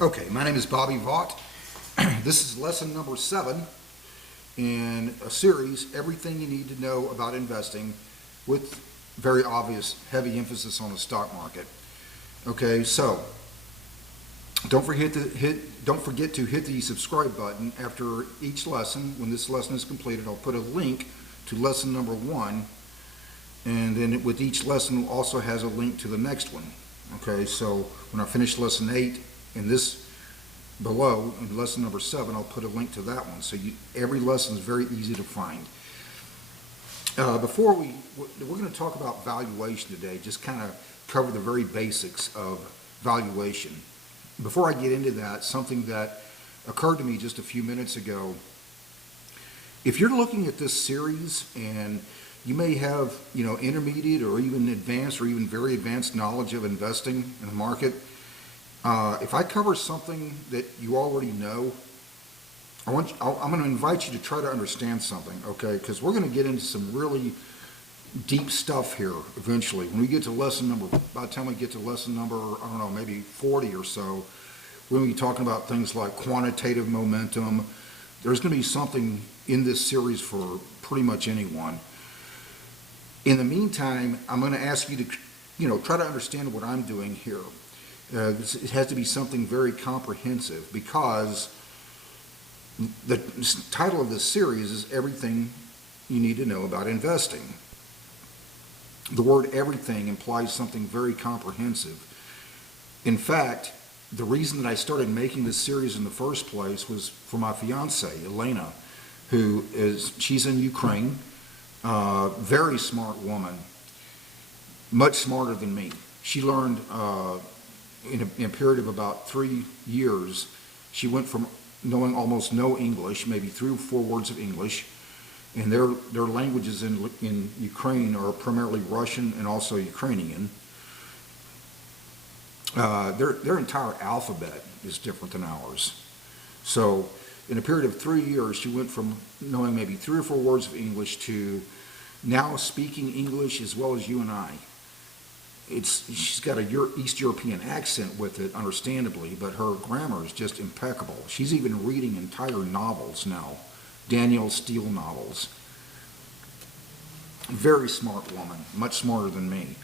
Okay, my name is Bobby Vaught. This is lesson number 7 in a series, Everything You Need to Know About Investing, with very obvious heavy emphasis on the stock market. Okay, so don't forget to hit the subscribe button after each lesson. When this lesson is completed, I'll put a link to lesson number 1, and then with each lesson also has a link to the next one. Okay, so when I finish lesson 8, in this below, in lesson number 7, I'll put a link to that one. So every lesson is very easy to find. We're going to talk about valuation today, just kind of cover the very basics of valuation. Before I get into that, something that occurred to me just a few minutes ago. If you're looking at this series and you may have, intermediate or even advanced or even very advanced knowledge of investing in the market, if I cover something that you already know, I'm going to invite you to try to understand something, okay? Because we're going to get into some really deep stuff here eventually. When we get to lesson number, by the time we get to lesson number, I don't know, maybe 40 or so, we're going to be talking about things like quantitative momentum. There's going to be something in this series for pretty much anyone. In the meantime, I'm going to ask you to, try to understand what I'm doing here. It has to be something very comprehensive, because the title of this series is Everything You Need to Know About Investing. The word everything implies something very comprehensive. In fact, the reason that I started making this series in the first place was for my fiance, Elena, she's in Ukraine, very smart woman, much smarter than me. She learned in a period of about 3 years, she went from knowing almost no English, maybe 3 or 4 words of English, and their languages in Ukraine are primarily Russian and also Ukrainian. Their entire alphabet is different than ours. So in a period of 3 years, she went from knowing maybe 3 or 4 words of English to now speaking English as well as you and I. She's got a East European accent with it, understandably, but her grammar is just impeccable. She's even reading entire novels now, Danielle Steele novels. Very smart woman, much smarter than me.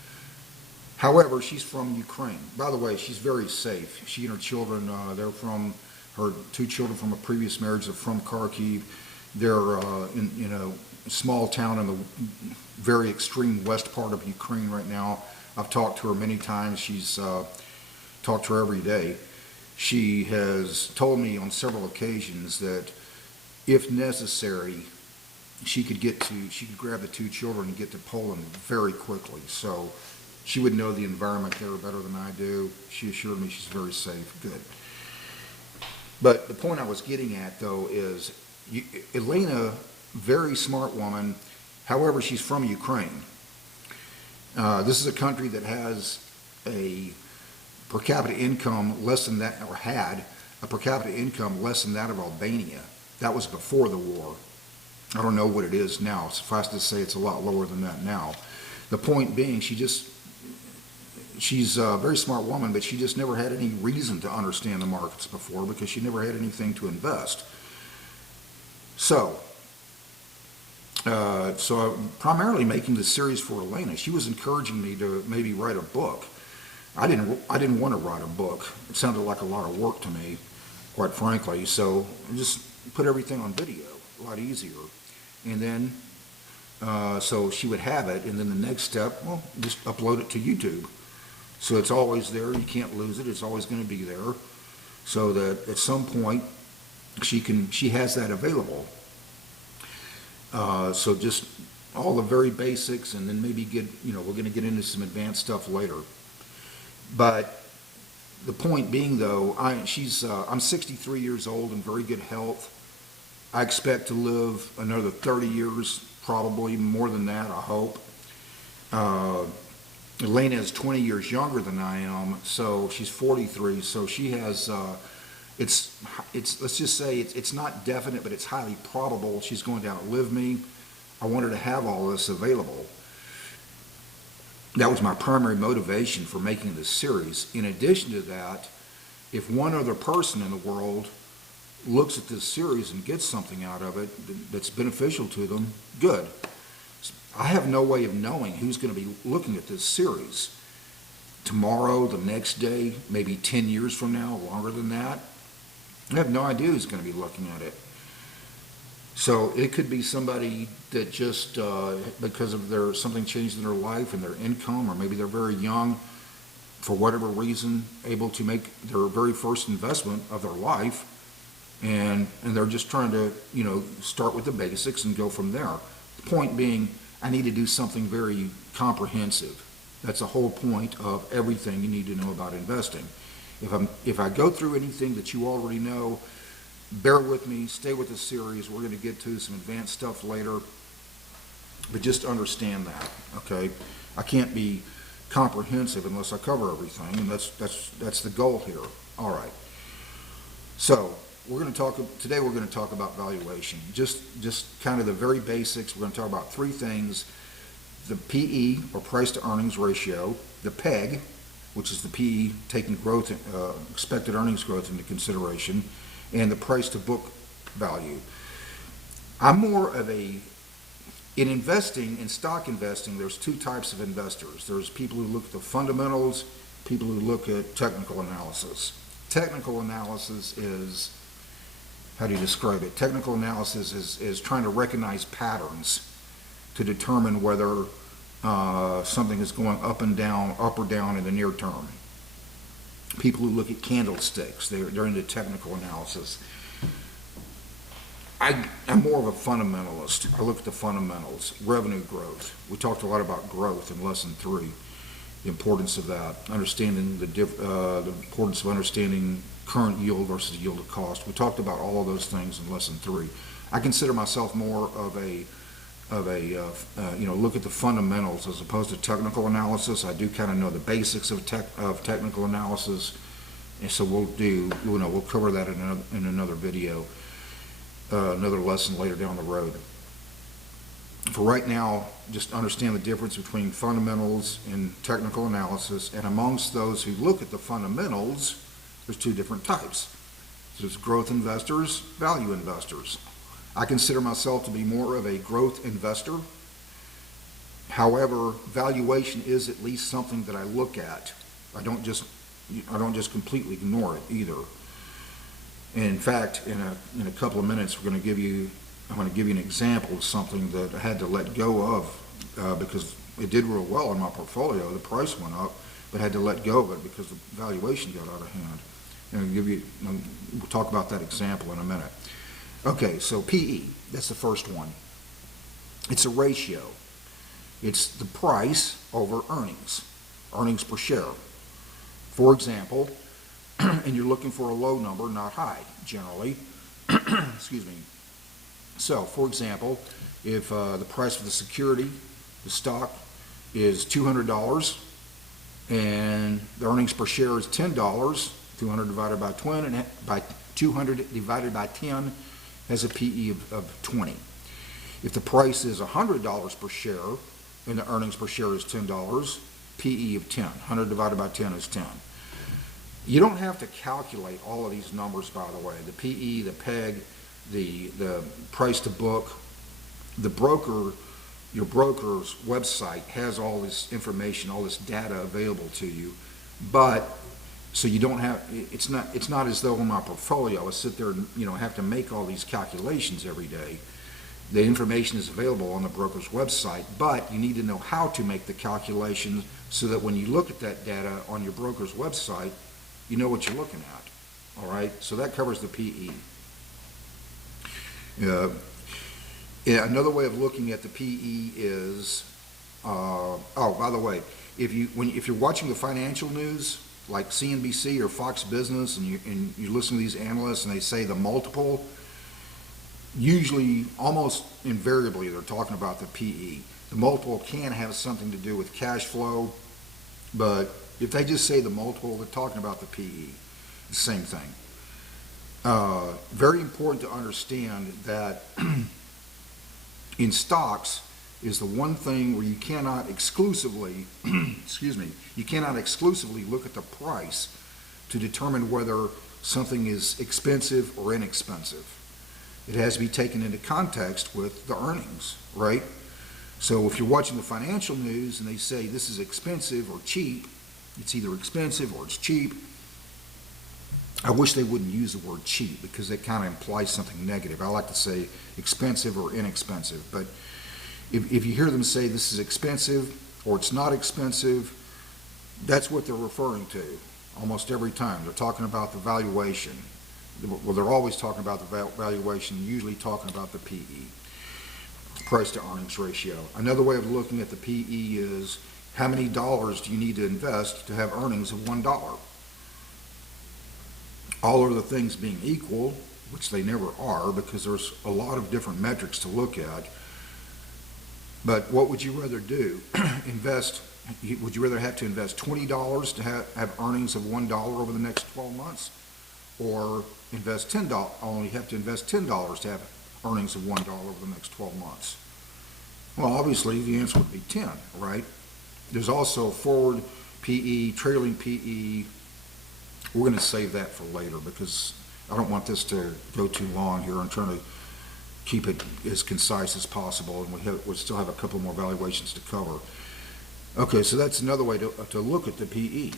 However, she's from Ukraine. By the way, she's very safe. She and her children, her 2 children from a previous marriage are from Kharkiv. They're in a small town in the very extreme west part of Ukraine right now. I've talked to her many times. She's talked to her every day. She has told me on several occasions that if necessary, she could grab the 2 children and get to Poland very quickly. So she would know the environment there better than I do. She assured me she's very safe. Good. But the point I was getting at, though, is Elena, very smart woman. However, she's from Ukraine. This is a country that has a per capita income less than that, or had a per capita income less than that of Albania. That was before the war. I don't know what it is now. Suffice to say, it's a lot lower than that now. The point being, she's a very smart woman, but she just never had any reason to understand the markets before, because she never had anything to invest. So I'm primarily making this series for Elena. She was encouraging me to maybe write a book. I didn't want to write a book. It sounded like a lot of work to me, quite frankly. So I just put everything on video, a lot easier. And then, so she would have it, and then the next step, well, just upload it to YouTube. So it's always there. You can't lose it. It's always going to be there. So that at some point, she has that available. So just all the very basics, and then maybe we're going to get into some advanced stuff later. But the point being, though, I'm 63 years old in very good health. I expect to live another 30 years, probably even more than that, I hope. Elena is 20 years younger than I am, so she's 43, so she has, let's just say it's not definite, but it's highly probable she's going to outlive me. I want her to have all this available. That was my primary motivation for making this series. In addition to that, if one other person in the world looks at this series and gets something out of it that's beneficial to them, good. I have no way of knowing who's going to be looking at this series. Tomorrow, the next day, maybe 10 years from now, longer than that. I have no idea who's going to be looking at it. So it could be somebody that just, because of something changed in their life and their income, or maybe they're very young, for whatever reason, able to make their very first investment of their life, and they're just trying to, start with the basics and go from there. The point being, I need to do something very comprehensive. That's the whole point of everything you need to know about investing. If I go through anything that you already know, bear with me, stay with the series. We're going to get to some advanced stuff later, but just understand that, okay? I can't be comprehensive unless I cover everything, and that's the goal here. All right. So today we're going to talk about valuation. Just kind of the very basics. We're going to talk about three things: the PE, or price to earnings ratio, the PEG, which is the PE taking expected earnings growth into consideration, and the price to book value. I'm more of in investing, in stock investing, there's two types of investors. There's people who look at the fundamentals, people who look at technical analysis. Technical analysis is, how do you describe it? Technical analysis is trying to recognize patterns to determine whether something is going up or down in the near term. People who look at candlesticks, they're into technical analysis. I'm more of a fundamentalist. I look at the fundamentals. Revenue growth. We talked a lot about growth in lesson 3. The importance of that. Understanding the importance of understanding current yield versus yield of cost. We talked about all of those things in lesson 3. I consider myself more of a look at the fundamentals as opposed to technical analysis. I do kind of know the basics of technical analysis, and so we'll cover that in another video, another lesson later down the road. For right now, just understand the difference between fundamentals and technical analysis, and amongst those who look at the fundamentals, there's two different types. There's growth investors, value investors. I consider myself to be more of a growth investor. However, valuation is at least something that I look at. I don't just completely ignore it either. And in fact, in a couple of minutes, I'm going to give you an example of something that I had to let go of because it did real well in my portfolio. The price went up, but I had to let go of it because the valuation got out of hand. And we'll talk about that example in a minute. Okay, so PE, that's the first one. It's a ratio. It's the price over earnings per share. For example, and you're looking for a low number, not high, generally. Excuse me. So, for example, if the price of the security, the stock, is $200 and the earnings per share is $10, 200 divided by 10 has a PE of 20. If the price is $100 per share and the earnings per share is $10, PE of 10. 100 divided by 10 is 10. You don't have to calculate all of these numbers, by the way. The PE, the PEG, the price to book. Your broker's website has all this information, all this data available to you, but so you don't have, it's not as though in my portfolio I sit there and have to make all these calculations every day. The information is available on the broker's website, but you need to know how to make the calculations so that when you look at that data on your broker's website, you know what you're looking at. All right, so that covers the PE. Another way of looking at the PE is, by the way, if you're watching the financial news like CNBC or Fox Business, and you listen to these analysts and they say the multiple, usually, almost invariably, they're talking about the PE. The multiple can have something to do with cash flow, but if they just say the multiple, they're talking about the PE. The same thing. Very important to understand that in stocks is the one thing where you cannot exclusively, you cannot exclusively look at the price to determine whether something is expensive or inexpensive. It has to be taken into context with the earnings, right? So if you're watching the financial news and they say this is expensive or cheap, it's either expensive or it's cheap. I wish they wouldn't use the word cheap because that kind of implies something negative. I like to say expensive or inexpensive. But if you hear them say this is expensive or it's not expensive, that's what they're referring to almost every time. They're talking about the valuation. Well, they're always talking about the valuation, usually talking about the PE, price to earnings ratio. Another way of looking at the PE is how many dollars do you need to invest to have earnings of $1? All other things being equal, which they never are because there's a lot of different metrics to look at. But what would you rather do? Would you rather have to invest $20 to have earnings of $1 over the next 12 months? Or invest $10, only have to invest $10 to have earnings of $1 over the next 12 months? Well, obviously the answer would be 10, right? There's also forward PE, trailing PE. We're going to save that for later because I don't want this to go too long here. I'm trying to keep it as concise as possible, and we still have a couple more valuations to cover. Okay, so that's another way to look at the PE,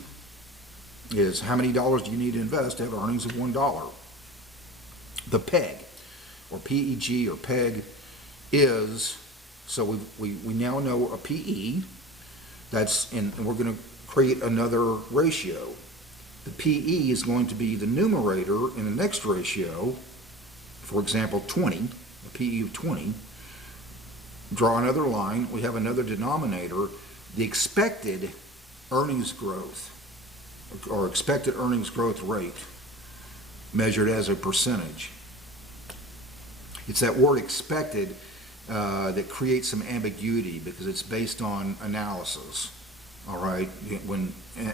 is how many dollars do you need to invest to have earnings of $1? The PEG, or PEG, or PEG, is, so we now know a PE, and we're going to create another ratio. The PE is going to be the numerator in the next ratio, for example, 20, a PE of 20. Draw another line, we have another denominator, the expected earnings growth, or expected earnings growth rate, measured as a percentage. It's that word expected that creates some ambiguity because it's based on analysis. All right, when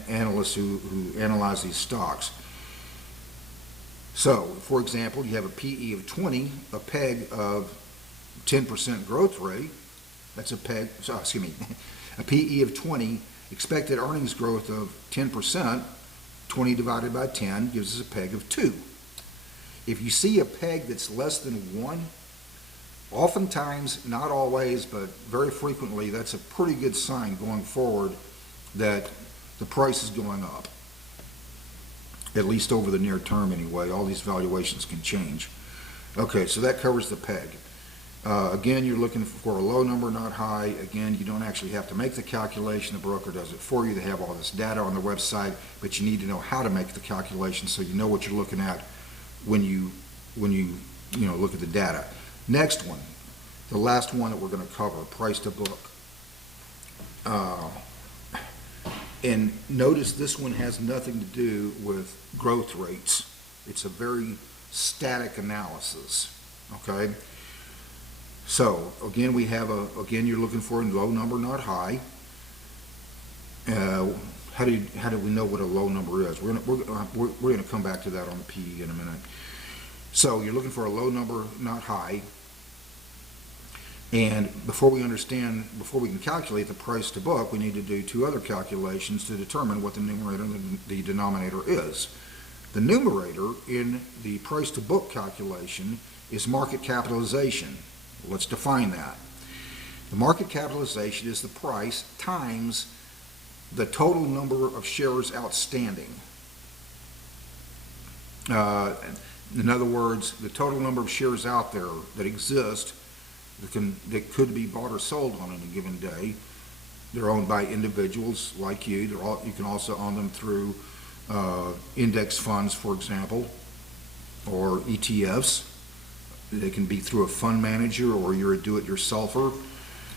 analysts who analyze these stocks. So, for example, you have a PE of 20, a PEG of 10% growth rate. That's a PEG, a PE of 20, expected earnings growth of 10%, 20 divided by 10 gives us a PEG of 2. If you see a PEG that's less than 1, oftentimes, not always, but very frequently, that's a pretty good sign going forward that the price is going up, at least over the near term anyway. All these valuations can change. Okay, so that covers the PEG. Again, you're looking for a low number, not high. Again, you don't actually have to make the calculation. The broker does it for you. They have all this data on their website, but you need to know how to make the calculation so you know what you're looking at when you look at the data. Next one, the last one that we're going to cover, price to book. And notice this one has nothing to do with growth rates. It's a very static analysis, okay? So, again, we have again, you're looking for a low number, not high. How do we know what a low number is? We're gonna come back to that on the PE in a minute. So, you're looking for a low number, not high. And before we can calculate the price to book, we need to do two other calculations to determine what the numerator and the denominator is. The numerator in the price to book calculation is market capitalization. Let's define that. The market capitalization is the price times the total number of shares outstanding. In other words, the total number of shares out there that exist that could be bought or sold on any given day. They're owned by individuals like you. You can also own them through index funds, for example, or ETFs. They can be through a fund manager, or you're a do-it-yourselfer.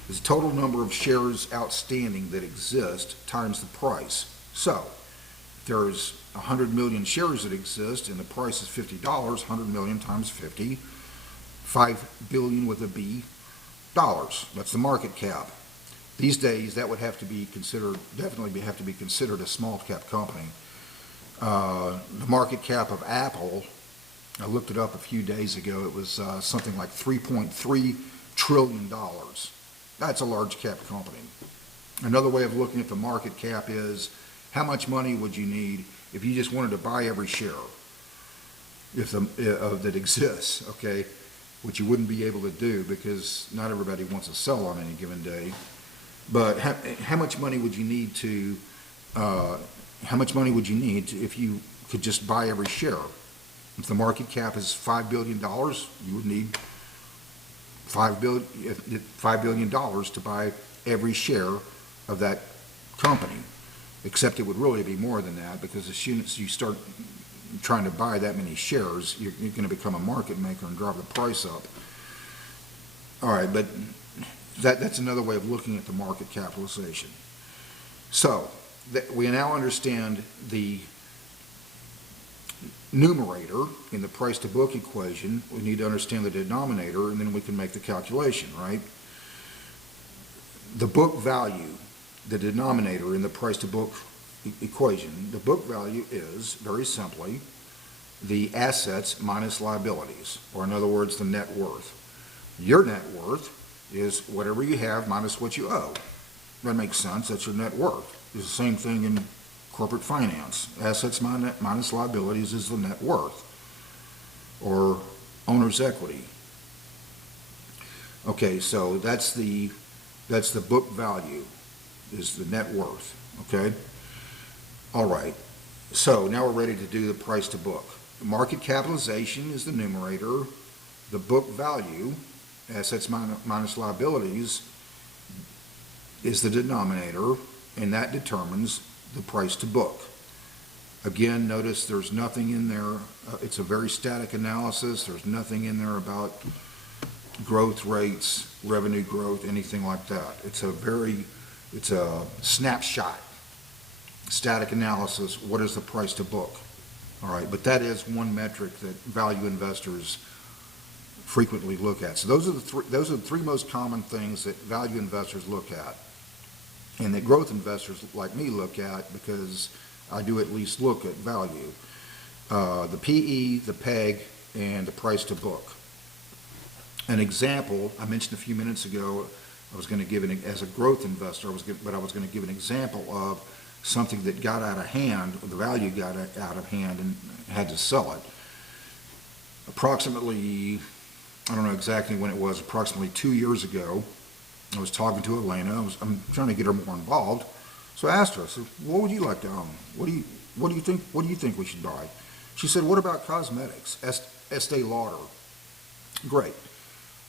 It's the total number of shares outstanding that exist times the price. So, if there's 100 million shares that exist and the price is $50, 100 million times 50, 5 billion with a B dollars. That's the market cap. These days, that would have to be considered, definitely have to be considered a small cap company. The market cap of Apple, I looked it up a few days ago, it was something like $3.3 trillion. That's a large cap company. Another way of looking at the market cap is how much money would you need if you just wanted to buy every share that exists, okay, which you wouldn't be able to do because not everybody wants to sell on any given day. But how much money would you need if you could just buy every share? If the market cap is $5 billion, you would need $5 billion to buy every share of that company. Except it would really be more than that, because as soon as you start trying to buy that many shares, you're going to become a market maker and drive the price up. All right, but that's another way of looking at the market capitalization. So we now understand the numerator in the price to book equation. We need to understand the denominator, and then we can make the calculation, right? The book value, the denominator in the price to book equation, the book value is, very simply, the assets minus liabilities, or in other words, the net worth. Your net worth is whatever you have minus what you owe. That makes sense. That's your net worth. It's the same thing in corporate finance. Assets minus liabilities is the net worth, or owner's equity. Okay, so that's the book value, is the net worth, okay? All right, so now we're ready to do the price to book. Market capitalization is the numerator. The book value, assets minus liabilities, is the denominator, and that determines the price to book. Again, notice there's nothing in there. It's a very static analysis. There's nothing in there about growth rates, revenue growth, anything like that. It's a snapshot, static analysis. What is the price to book? All right, but that is one metric that value investors frequently look at. So those are the three most common things that value investors look at, and that growth investors like me look at, because I do at least look at value. The PE, the PEG, and the price to book. An example I mentioned a few minutes ago, I was going to give as a growth investor, but I was going to give an example of something that got out of hand, the value got out of hand, and had to sell it. Approximately, I don't know exactly when it was, approximately 2 years ago, I was talking to Elena. I'm trying to get her more involved. So I asked her, I said, what would you like to own? What do you think we should buy? She said, what about cosmetics? Estee Lauder. Great.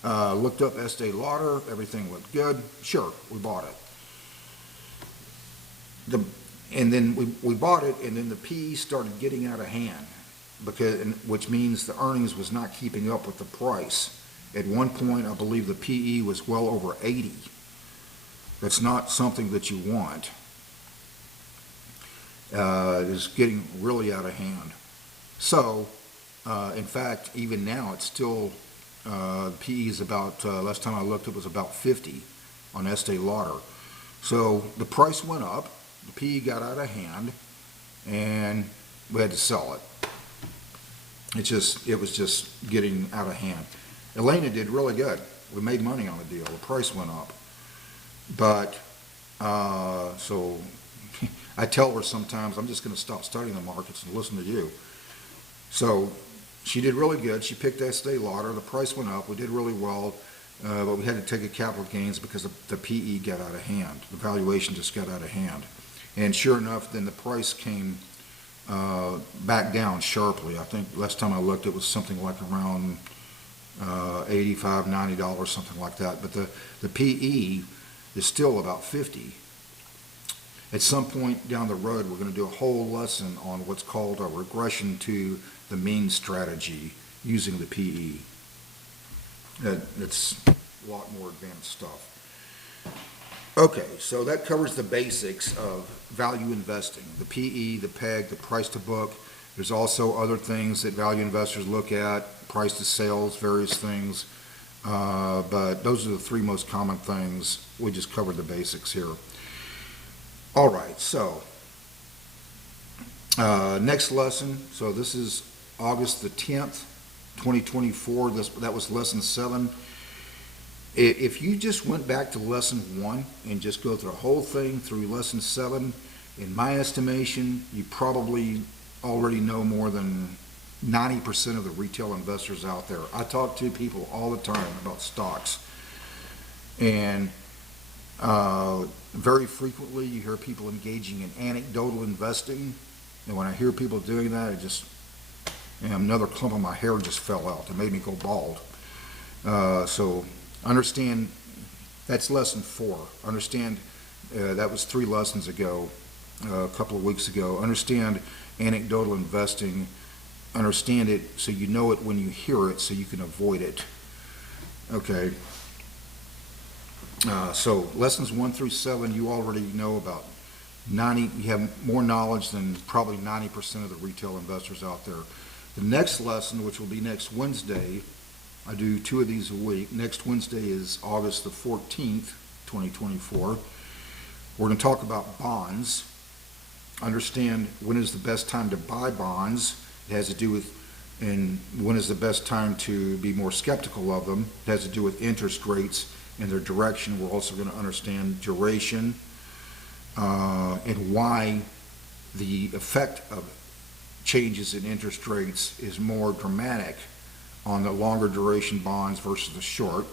Looked up Estee Lauder, everything looked good. Sure, we bought it. And then we bought it, and then the PE started getting out of hand, which means the earnings was not keeping up with the price. At one point, I believe the PE was well over 80. That's not something that you want. It is getting really out of hand. So, in fact, even now, it's still, the PE is about, last time I looked, it was about 50 on Estee Lauder. So the price went up, the PE got out of hand, and we had to sell it. It was just getting out of hand. Elena did really good. We made money on the deal. The price went up. But, so I tell her sometimes, I'm just going to stop studying the markets and listen to you. So she did really good. She picked Estee Lauder. The price went up. We did really well, but we had to take a capital gains because the PE got out of hand. The valuation just got out of hand. And sure enough, then the price came back down sharply. I think last time I looked, it was something like around $85, $90, something like that. But the PE is still about 50. At some point down the road, we're going to do a whole lesson on what's called a regression to the mean strategy using the PE. It's a lot more advanced stuff. Okay, so that covers the basics of value investing. The PE, the PEG, the price to book. There's also other things that value investors look at, price to sales, various things. But those are the three most common things. We just covered the basics here. All right, so next lesson. So this is August the 10th, 2024. That was lesson 7. If you just went back to lesson 1 and just go through the whole thing through lesson 7, in my estimation, you probably already know more than 90% of the retail investors out there. I talk to people all the time about stocks, and very frequently you hear people engaging in anecdotal investing, and when I hear people doing that, it just, another clump of my hair just fell out. It made me go bald. So understand, that's lesson 4. Understand, that was 3 lessons ago, a couple of weeks ago. Understand anecdotal investing. Understand it so you know it when you hear it, so you can avoid it. Okay. So lessons 1 through 7, you already know about. You have more knowledge than probably 90% of the retail investors out there. The next lesson, which will be next Wednesday, I do 2 of these a week. Next Wednesday is August the 14th, 2024. We're going to talk about bonds. Understand when is the best time to buy bonds. It has to do with, and when is the best time to be more skeptical of them. It has to do with interest rates and their direction. We're also going to understand duration, and why the effect of changes in interest rates is more dramatic on the longer duration bonds versus the short,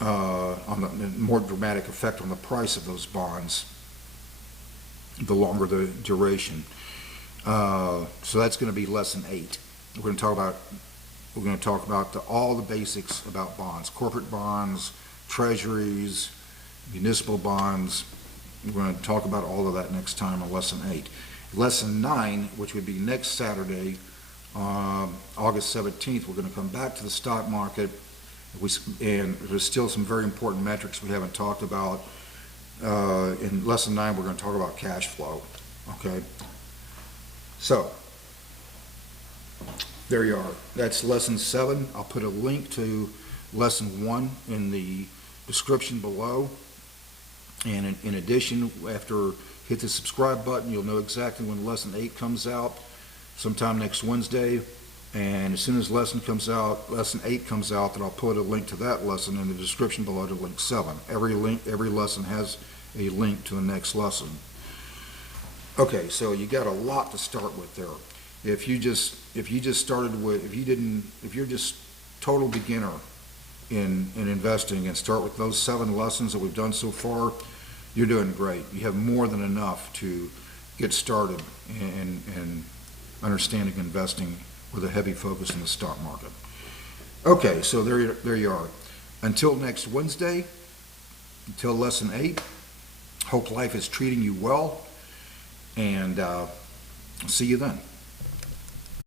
on the more dramatic effect on the price of those bonds, the longer the duration. So that's going to be lesson 8. We're going to talk about all the basics about bonds: corporate bonds, treasuries, municipal bonds. We're going to talk about all of that next time on lesson 8. Lesson 9, which would be next Saturday, August 17th, we're going to come back to the stock market. And there's still some very important metrics we haven't talked about. In lesson 9, we're going to talk about cash flow. Okay. So, there you are. That's lesson 7. I'll put a link to lesson 1 in the description below. And in addition, after hit the subscribe button, you'll know exactly when lesson 8 comes out, sometime next Wednesday. And as soon as lesson 8 comes out, then I'll put a link to that lesson in the description below to link 7. Every lesson has a link to the next lesson. Okay, so you got a lot to start with there. If you're just total beginner in investing and start with those 7 lessons that we've done so far, you're doing great. You have more than enough to get started in understanding investing with a heavy focus in the stock market. Okay, so there you are. Until next Wednesday, until lesson 8, hope life is treating you well, and see you then.